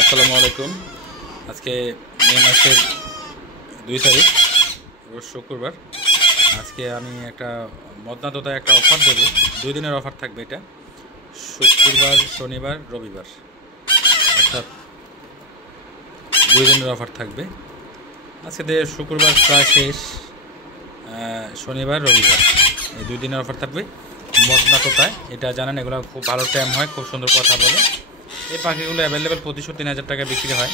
আসসালামু আলাইকুম। আজকে মে মাসের 2 তারিখ, রোজ শুক্রবার। আজকে আমি একটা মদনা তোতায় একটা অফার দেবো। 2 দিনের অফার থাকবে। এটা শুক্রবার, শনিবার, রবিবার, অর্থাৎ 2 দিনের অফার থাকবে। আজকে শুক্রবার প্রায় শেষ, শনিবার, রবিবার এই 2 দিনের অফার থাকবে মদনা তোতায়। এটা জানেন, এগুলো খুব ভালো টাইম হয়, খুব সুন্দর কথা বলে। এই পাখিগুলো অ্যাভেলেবেল প্রতিশো 3000 টাকা বিক্রি হয়।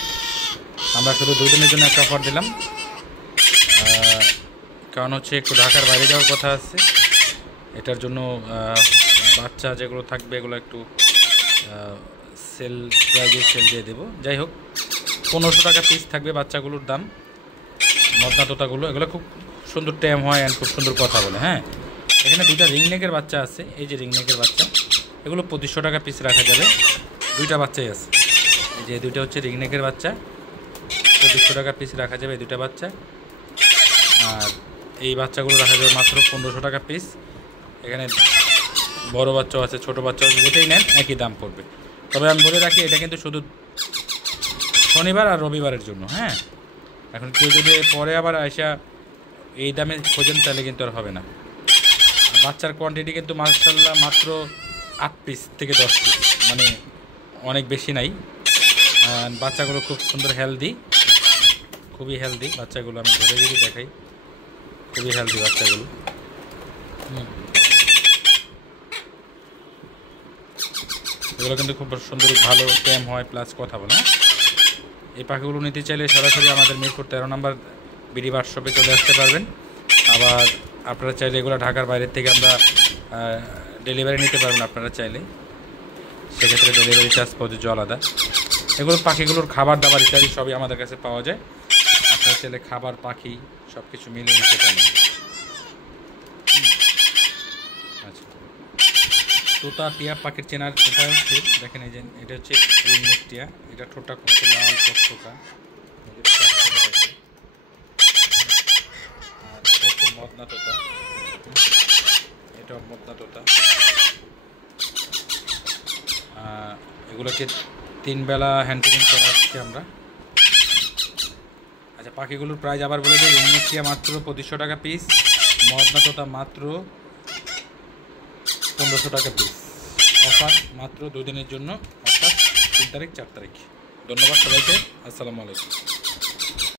আমরা শুধু 2 দিনের জন্য একটা অফার দিলাম, কারণ হচ্ছে একটু ঢাকার বাইরে যাওয়ার কথা আছে। এটার জন্য বাচ্চা যেগুলো থাকবে এগুলো একটু সেল প্রাইজে সেল দিয়ে দেবো। যাই হোক, 1500 টাকা পিস থাকবে বাচ্চাগুলোর দাম। মদনা তোতাগুলো এগুলো খুব সুন্দর টাইম হয় অ্যান্ড খুব সুন্দর কথা বলে। হ্যাঁ, এখানে 2টা রিংনেকের বাচ্চা আছে। এই যে রিংনেকের বাচ্চা, এগুলো 2500 টাকা পিস রাখা যাবে। 2টা বাচ্চাই আছে। এই যে 2টা হচ্ছে রিংনেকের বাচ্চা, 2500 টাকা পিস রাখা যাবে এই 2টা বাচ্চা। আর এই বাচ্চাগুলো রাখা যাবে মাত্র 1500 টাকা পিস। এখানে বড় বাচ্চাও আছে, ছোটো বাচ্চাও আছে, যেটাই নেন একই দাম পড়বে। তবে আমি বলে রাখি, এটা কিন্তু শুধু শনিবার আর রবিবারের জন্য। হ্যাঁ, এখন কেউ যদি পরে আবার আইসা এই দামে খোঁজেন তাহলে কিন্তু আর হবে না। বাচ্চার কোয়ান্টিটি কিন্তু মাশাআল্লাহ মাত্র 8 পিস থেকে 10 পিস, মানে অনেক বেশি নাই। বাচ্চাগুলো খুব সুন্দর হেলদি, খুবই হেলদি বাচ্চাগুলো। আমি ধরে যদি দেখাই, খুবই হেলদি বাচ্চাগুলো। এগুলো কিন্তু খুব সুন্দর ভালো ট্যাম হয়, প্লাস কথা বলে। এই পাখিগুলো নিতে চাইলে সরাসরি আমাদের মিরপুর 13 নম্বর বিডি ওয়ার্কশপে চলে আসতে পারবেন। আবার আপনারা চাইলে এগুলো ঢাকার বাইরের থেকে আমরা ডেলিভারি নিতে পারবেন আপনারা চাইলে। সেক্ষেত্রে ডেলিভারি চার্জ প্রযোজ্য আলাদা। এগুলো পাখিগুলোর খাবার দাবার ইত্যাদি সবই আমাদের কাছে পাওয়া যায়। আপনারা চাইলে খাবার, পাখি সব কিছু মিলিয়ে নিতে পারেন। আচ্ছা, তোতা টিয়া পাখির চেনার উপায় হচ্ছে, দেখেন এই যে এটা হচ্ছে রিংনেক টিয়া। এটা ঠোঁটটা কত লাল টকটকা। আর এটা হচ্ছে মদনা তোতা, এটা মদনা তোতা। এগুলোকে 3 বেলা হ্যান্ড ট্রেনিং করাচ্ছি আমরা। আচ্ছা, পাখিগুলোর প্রাইস আবার বলে দিই। রিংনেক টিয়া মাত্র 2500 টাকা পিস, মদনা তোতা মাত্র 1500 টাকা পিস। অফার মাত্র 2 দিনের জন্য, অর্থাৎ 3 তারিখ 4 তারিখ। ধন্যবাদ সবাইকে। আসসালামু আলাইকুম।